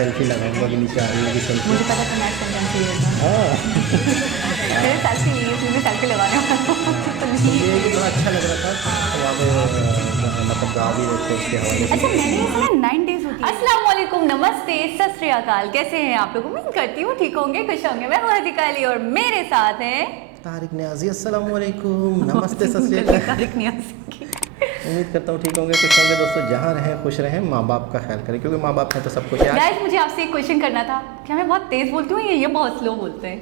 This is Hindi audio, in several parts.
सेल्फी लगाऊंगा अभी नीचे आ रही होगी सेल्फी। मुझे पता था मैं सेंटेंस ये होगा। हाँ मैंने सेल्फी ली इसलिए मैं सेल्फी लगाने ये भी बड़ा अच्छा लग रहा था तो वहाँ पे मतलब गा भी रहे थे उसके हवाले से। अच्छा मैंने सुना 9 डेज होती है। अस्सलाम वालेकुम, नमस्ते, सत श्री अकाल। कैसे हैं आप लोग? उम्मीद करती हूँ ठीक होंगे, खुश होंगे। मैं हूँ हदीका अली और मेरे साथ हैं तारिक न्याजी। अस्सलाम वालेकुम, नमस्ते, सत श्री अकाल। तारिक न्याजी। उम्मीद करता हूँ ठीक होंगे, खुश होंगे। दोस्तों जहाँ रहें खुश रहें, माँ बाप का ख्याल करें क्योंकि माँ बाप हैं तो सब कुछ है। गाइस मुझे आपसे एक क्वेश्चन करना था। क्या मैं बहुत तेज बोलती हूँ या ये बहुत स्लो बोलते हैं?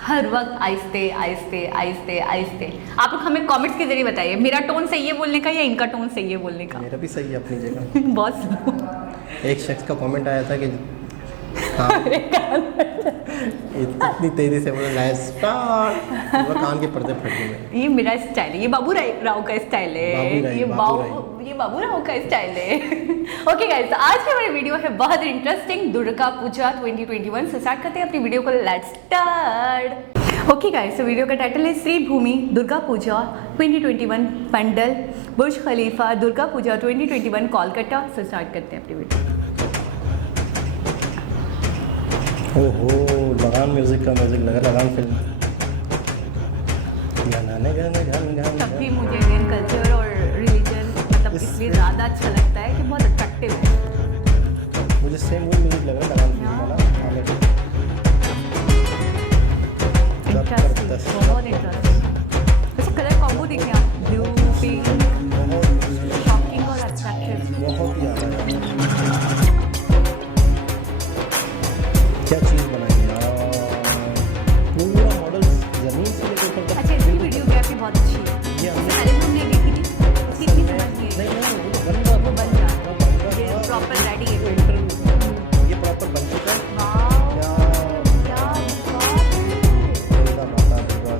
हर वक्त आहिस्ते आहिस्ते आहिस्ते आहिस्ते। आप लोग हमें कमेंट्स के जरिए बताइए मेरा टोन सही है बोलने का या इनका टोन सही है बोलने का। मेरा भी सही है अपनी जगह। बहुत स्लो। एक शख्स का कमेंट आया था कि हाँ इतनी तेज़ी से बोला लाइव स्टार्ट, वो कान के पर्दे फट गए मेरे। ये मेरा स्टाइल है, ये बाबू राव का स्टाइल है, ये बाबू राव का स्टाइल है। ओके गाइस, आज की हमारी वीडियो है बहुत इंटरेस्टिंग, दुर्गा पूजा 2021 से स्टार्ट करते हैं अपनी वीडियो को। Let's start. ओके गाइस, तो वीडियो का टाइटल है श्री भूमि दुर्गा पूजा 2021 पंडल बुर्ज खलीफा दुर्गा पूजा 2021 कोलकाता से स्टार्ट करते हैं अपनी वीडियो। ओहो, लगान म्यूजिक का म्यूजिक लगा, लगान फिल्म। तब भी मुझे इंडियन कल्चर और रिलीजन मतलब इसलिए ज़्यादा अच्छा लगता है कि बहुत अट्रैक्टिव है। मुझे सेम वही म्यूजिक लग रहा है लगान फिल्म वाला। इंटरेस्टिंग, बहुत इंटरेस्टिंग। वैसे कलर कॉम्बो देखिए आप, ब्लू पिंक, शॉकिंग और अट्रैक्टिव। बहुत ही ज़्यादा क्या चीज़ बनाई यार, पूरा मॉडल ज़मीन से लेकर ऊपर तक। अच्छा, इसकी वीडियोग्राफी बहुत अच्छी है। ये हमने पहले भी हमने देखी थी, उसकी इतनी समझ नहीं है। नहीं वो तो बन रहा वो बन रहा है, ये प्रॉपर रेडी है। ये प्रॉपर बन चुका है। वाओ, क्या क्या बात है। दुर्गा माता दुर्गा,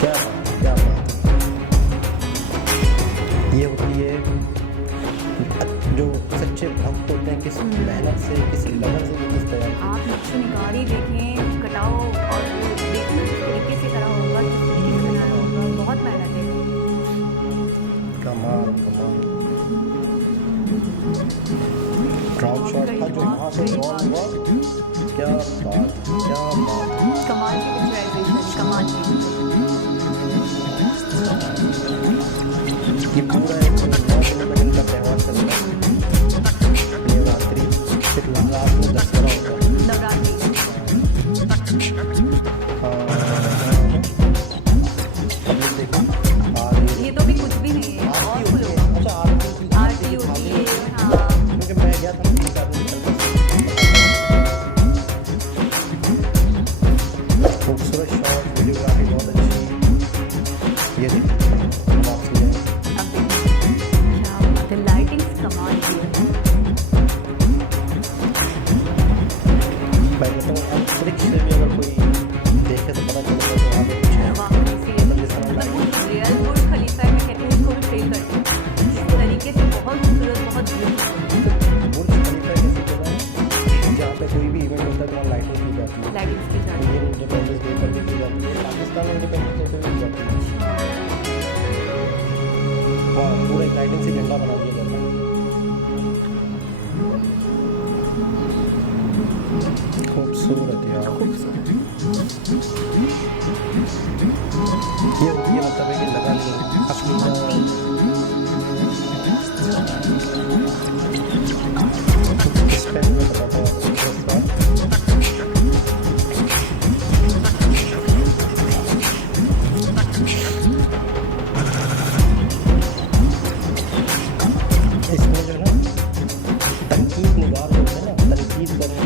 क्या क्या बात है। ये होती है जो सच्चे भक्त होते हैं, किस मेहनत से, किस लगन से किस तैयार। आप नक्शे निगारी देखें, कटाओ और देखें किस तरीके से करा होगा, किस तरीके से बनाया होगा। बहुत मेहनत है। कमाल कमाल। ड्राउन शॉट था जो वहाँ से ड्रॉन हुआ, क्या बात क्या बात। कमाल की पिक्चराइजेशन, कमाल की। ये पूरा एक 9 दिन का त्यौहार चल रहा है। नवरात्रि फिर रात में दशहरा होता है। नवरात्रि पब्लिक देखो आ रही है। ये तो भी कुछ भी नहीं है, और आरती फुल होती है। अच्छा आरती होती है। हाँ, क्योंकि मैं गया था 3-4 दिन पहले। खूबसूरत शॉट, वीडियोग्राफी बहुत अच्छी। ये देखिए वापसी है। अब देखिए क्या बात है, लाइटिंग्स कमाल की है। मैं कहता हूँ अंतरिक्ष से भी अगर कोई देखे तो पता चलेगा कि वहाँ पे कुछ है। वाकई से मतलब जिस तरह मतलब रियल बुर्ज खलीफा है, मैं कहती हूँ उसको भी फील करती हूँ इस तरीके से। बहुत खूबसूरत, बहुत ब्यूटीफुल बुर्ज खलीफा एक ऐसी जगह है जहाँ पे कोई भी इवेंट होता है तो वहाँ लाइटिंग की जाती है। लाइटिंग्स की जाती इंडियन इंडिपेंडेंस डे पर भी की जाती है, पाकिस्तान में इंडिपेंडेंस डे पर भी की जाती है। वहाँ पूरा एक लाइटिंग से झंडा बना दिया जाता है। खूबसूरत यार, ये मतलब है कि लगा नहीं अपनी इस पे मैं बताता हूँ आपको एक बात। इसमें जो है ना तनकीद निगार जो है ना, तनकीद करें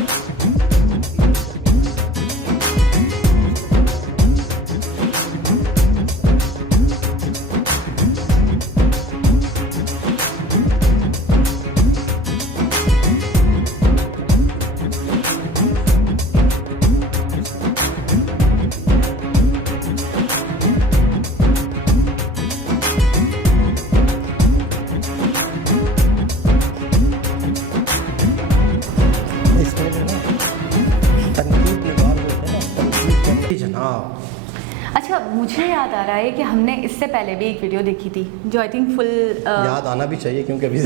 मुझे याद आ रहा है कि हमने इससे पहले भी एक वीडियो देखी थी जो आई थिंक फुल याद आना भी चाहिए क्योंकि अभी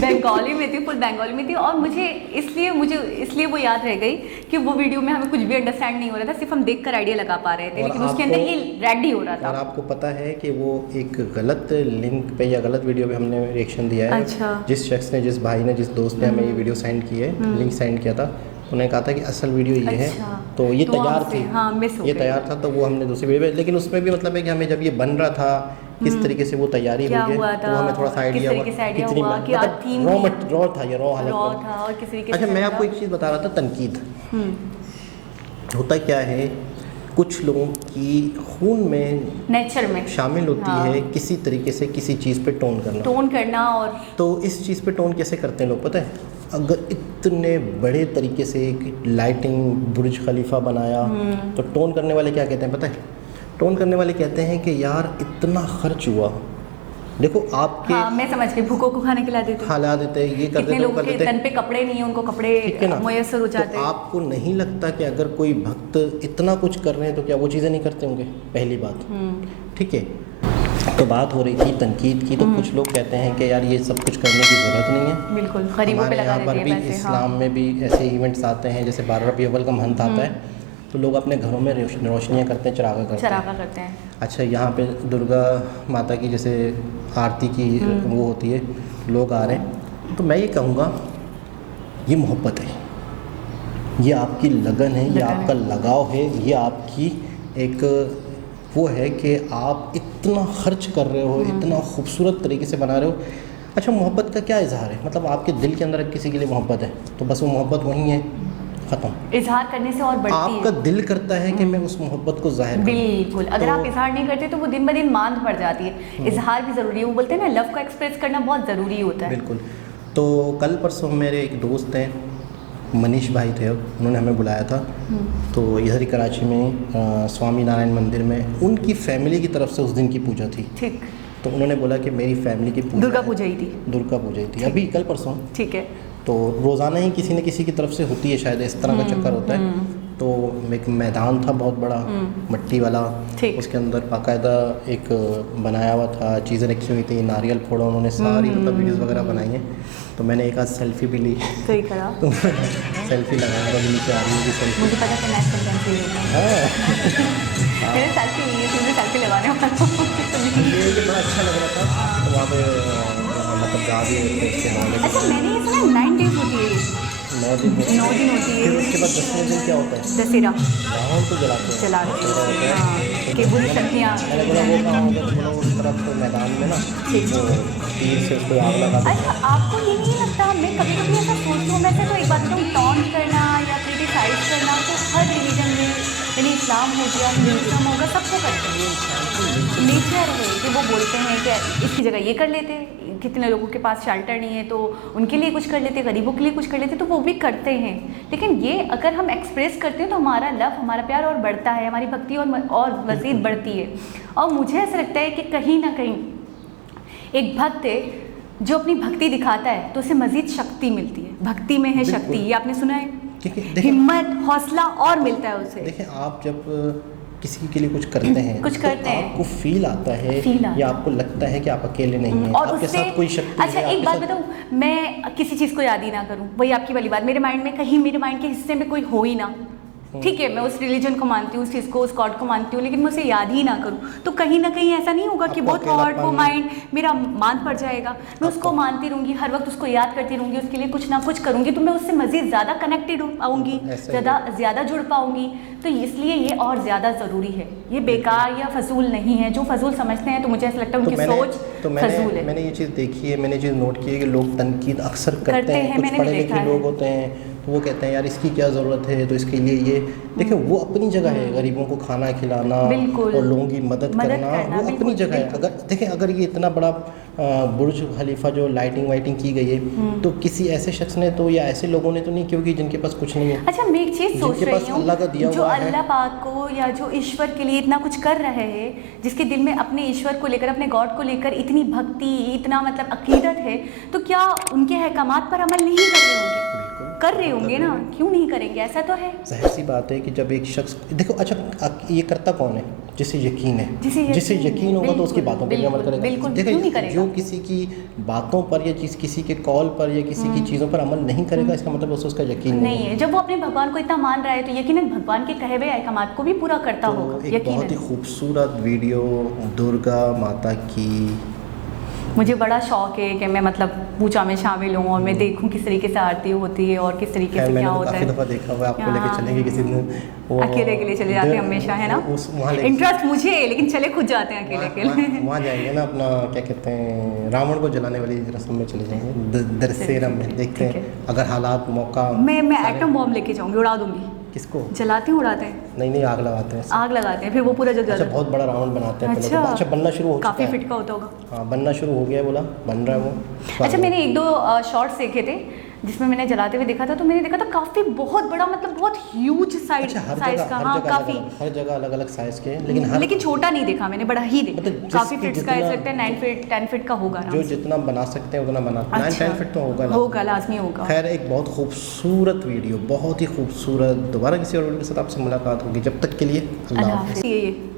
बंगाली में थी, फुल बंगाली में थी, और मुझे इसलिए वो याद रह गई कि वो वीडियो में हमें कुछ भी अंडरस्टैंड नहीं हो रहा था, सिर्फ हम देखकर आइडिया लगा पा रहे थे, लेकिन उसके अंदर ये रेडी हो रहा था। और आपको पता है कि वो एक गलत लिंक पे या गलत वीडियो पे हमने रिएक्शन दिया है। अच्छा। जिस शख्स ने, जिस भाई ने, जिस दोस्त ने हमें ये वीडियो सेंड की है, लिंक सेंड किया था, उन्होंने कहा था कि असल वीडियो ये है, तो ये तैयार थी, ये तैयार था, तो वो हमने दूसरी वीडियो, लेकिन उसमें भी मतलब है कि हमें जब ये बन रहा था किस तरीके से वो तैयारी हुई है, तो हमें थोड़ा सा आइडिया हुआ कितनी मतलब रॉ था, ये रॉ हालत था और किस तरीके से। अच्छा, मैं आपको एक चीज़ बता रहा था, तनकीद होता क्या है, कुछ लोगों की खून में, नेचर में शामिल होती है किसी तरीके से किसी चीज़ पे टोन करना। और तो इस चीज़ पे टोन कैसे करते हैं लोग पता है? अगर इतने बड़े तरीके से एक लाइटिंग बुर्ज खलीफा बनाया, तो टोन करने वाले क्या कहते हैं पता है? टोन करने वाले कहते हैं कि यार इतना खर्च हुआ, देखो आपके, मैं समझ गई, भूखों को खाने खिला देते, खिला देते, ये कर देते, लोगों के तन पे कपड़े नहीं है, उनको कपड़े मुयस्सर हो जाते हैं। तो आपको नहीं लगता कि अगर कोई भक्त इतना कुछ कर रहे हैं तो क्या वो चीज़ें नहीं करते होंगे? पहली बात, ठीक है। तो बात हो रही थी तनकीद की, तो कुछ लोग कहते हैं कि यार ये सब कुछ करने की ज़रूरत नहीं है, बिल्कुल गरीबों पे लगा देते हैं पैसे। भी इस्लाम में भी ऐसे इवेंट्स आते हैं, जैसे 12 रबी अव्वल का मंथ आता है, तो लोग अपने घरों में रोशनियाँ करते हैं, चरागा करते हैं। अच्छा, यहाँ पे दुर्गा माता की जैसे आरती की वो होती है, लोग आ रहे हैं, तो मैं ये कहूँगा ये मोहब्बत है, ये आपकी लगन है, ये आपका लगाव है, ये आपकी एक वो है कि आप इतना खर्च कर रहे हो, इतना खूबसूरत तरीके से बना रहे हो। अच्छा, मोहब्बत का क्या इजहार है? मतलब आपके दिल के अंदर किसी के लिए मोहब्बत है, तो बस वो मोहब्बत वही है, ख़त्म। इजहार करने से और बढ़ती है। आपका दिल करता है कि मैं उस मोहब्बत को जाहिर करूं। बिल्कुल, अगर आप इजहार नहीं करते तो वो दिन ब दिन मांद पड़ जाती है। इजहार भी ज़रूरी है, वो बोलते हैं ना, लव को एक्सप्रेस करना बहुत ज़रूरी होता है। बिल्कुल। तो कल परसों मेरे एक दोस्त हैं, मनीष भाई थे, उन्होंने हमें बुलाया था, तो इधर ही कराची में स्वामी नारायण मंदिर में उनकी फैमिली की तरफ से उस दिन की पूजा थी। ठीक। तो उन्होंने बोला कि मेरी फैमिली की पूजा, दुर्गा पूजा ही थी, दुर्गा पूजा ही थी, अभी कल परसों। ठीक है। तो रोज़ाना ही किसी न किसी की तरफ से होती है, शायद इस तरह का चक्कर होता है। तो एक मैदान था बहुत बड़ा, मिट्टी वाला, उसके अंदर बाकायदा एक बनाया हुआ था, चीज़ें रखी हुई थी, नारियल फोड़ा उन्होंने, सारी मतलब वीडियोस वगैरह बनाई हैं। तो मैंने एक आध सेल्फी भी ली, तो ही करा, तो सेल्फी लगाया, तो नीचे आ रही है सेल्फी, मुझे पता था नेशनल सेल्फी लेना है, मैंने सेल्फी ली है, तुमने सेल्फी लगाने वाला, ये बड़ा अच्छा लग रहा था। तो वहाँ पे मतलब गा भी होते हैं। अच्छा, मैंने ये सुना 9 डेज होती है, 9 दिन होती है, फिर उसके बाद 10वें दिन क्या होता है? दशहरा, रावण को जलाते हैं, कि बुरी शक्तियाँ। मैंने बोला वो कहाँ होगा, तो बोला उस तरफ तो मैदान में ना, वो तीर से उसको आग लगा देते। अच्छा, आपको ये नहीं लगता, मैं कभी कभी ऐसा सोचती हूँ, वैसे तो एक बात बताऊँ, टॉन्ट करना या क्रिटिसाइज करना तो हर रिलीजन में, यानी इस्लाम हो गया, हिंदुज़म होगा, सबको करते हैं। नेचर है कि वो बोलते हैं कि इसकी जगह ये कर लेते, कितने लोगों के पास शेल्टर नहीं है तो उनके लिए कुछ कर लेते, गरीबों के लिए कुछ कर लेते, तो वो भी करते हैं। लेकिन ये अगर हम एक्सप्रेस करते हैं तो हमारा लव, हमारा प्यार और बढ़ता है, हमारी भक्ति और मज़ीद बढ़ती है। और मुझे ऐसा लगता है कि कहीं ना कहीं एक भक्त है जो अपनी भक्ति दिखाता है तो उसे मज़ीद शक्ति मिलती है, भक्ति में है शक्ति, ये आपने सुना है, हिम्मत, हौसला और मिलता है उसे। देखिए, आप जब किसी के लिए कुछ करते हैं, आपको फील आता है, या आपको लगता है कि आप अकेले नहीं हैं, आपके साथ कोई शक्ति है। अच्छा, एक बात बताऊँ, मैं किसी चीज़ को याद ही ना करूँ, वही आपकी वाली बात, मेरे माइंड में कहीं, मेरे माइंड के हिस्से में कोई हो ही ना, ठीक है, मैं उस रिलीजन को मानती हूँ, उस चीज़ को, उस गॉड को मानती हूँ, लेकिन मैं उसे याद ही ना करूँ, तो कहीं ना कहीं ऐसा नहीं होगा कि वो थॉट, वो माइंड मेरा मांद पड़ जाएगा। मैं उसको मानती रहूँगी, हर वक्त उसको याद करती रहूँगी, उसके लिए कुछ ना कुछ करूँगी, तो मैं उससे मज़ीद ज़्यादा कनेक्टेड हो पाऊँगी, ज़्यादा जुड़ पाऊँगी। तो इसलिए ये और ज़्यादा ज़रूरी है, ये बेकार या फजूल नहीं है। जो फजूल समझते हैं तो मुझे ऐसा लगता है उनकी सोच फजूल है। मैंने ये चीज़ देखी है, मैंने चीज़ नोट की है कि लोग तनकीद अक्सर करते हैं, कुछ पढ़े लिखे लोग होते हैं तो वो कहते हैं यार इसकी क्या ज़रूरत है, तो इसके लिए ये, देखिए वो अपनी जगह है, गरीबों को खाना खिलाना और लोगों की मदद करना वो अपनी जगह है। अगर देखें, अगर ये इतना बड़ा बुर्ज खलीफा जो लाइटिंग वाइटिंग की गई है, तो किसी ऐसे शख्स ने तो या ऐसे लोगों ने तो नहीं क्योंकि जिनके पास कुछ नहीं है। अच्छा, मैं एक चीज़ सोच रही हूँ, अल्लाह का दिया जो हुआ है, अल्लाह पाक को या जो ईश्वर के लिए इतना कुछ कर रहे हैं, जिसके दिल में अपने ईश्वर को लेकर, अपने गॉड को लेकर इतनी भक्ति, इतना मतलब अकीदत है, तो क्या उनके अहकामात पर अमल नहीं कर रहे होंगे? कर रहे होंगे ना, क्यों नहीं करेंगे? ऐसा तो है। जाहिर सी बात है कि जब एक शख्स देखो, अच्छा ये करता कौन है? जिसे यकीन है, जिसे यकीन होगा तो उसकी बातों पर भी अमल करेगा। देखो, जो किसी की बातों पर या किसी के कॉल पर या किसी की चीज़ों पर अमल नहीं करेगा, इसका मतलब उसका यकीन नहीं है। जब वो अपने भगवान को इतना मान रहा है तो यकीनन भगवान के कहे हुए अहकामात को भी पूरा करता होगा। एक बहुत ही खूबसूरत वीडियो दुर्गा माता की, मुझे बड़ा शौक है कि मैं मतलब पूजा में शामिल हूँ और मैं देखूँ किस तरीके से आरती होती है और किस तरीके से क्या होता है। काफ़ी दफ़ा देखा हुआ है, आपको लेके चलेंगे किसी दिन। अकेले के लिए चले जाते हैं हमेशा, है ना? इंटरेस्ट मुझे है, लेकिन चले खुद जाते हैं अकेले के लिए। वहाँ जाएंगे ना, अपना क्या कहते हैं, रावण को जलाने वाली रस्म में चले जाएंगे, दरसेरम में देखते हैं अगर हालात मौका। मैं एटम बॉम्ब लेके जाऊँगी, उड़ा दूंगी। किसको? जलाते हैं, उड़ाते हैं? नहीं, आग लगाते हैं। आग लगाते हैं, फिर वो पूरा जल जाता है। अच्छा, बहुत बड़ा रावण बनाते हैं। अच्छा, बनना शुरू हो चुका है। काफ़ी फिट का होता होगा। हाँ, बनना शुरू हो गया, बोला बन रहा है वो। अच्छा, मैंने 1-2 शॉर्ट्स देखे थे जिसमें मैंने जलाते हुए देखा था, तो मैंने देखा था काफ़ी बहुत बड़ा, मतलब बहुत ह्यूज साइज का। हाँ, काफ़ी हर जगह अलग अलग साइज के, लेकिन छोटा नहीं देखा मैंने, बड़ा ही देखा। काफ़ी फिट्स का, ऐसा लगता है 9 फीट 10 फीट का होगा। जो जितना बना सकते हैं उतना बना। 9-10 फीट तो होगा, लाजमी होगा। खैर, एक बहुत खूबसूरत वीडियो, बहुत ही खूबसूरत। दोबारा किसी और वीडियो के साथ आपसे मुलाकात होगी, जब तक के लिए अल्लाह हाफ़िज़।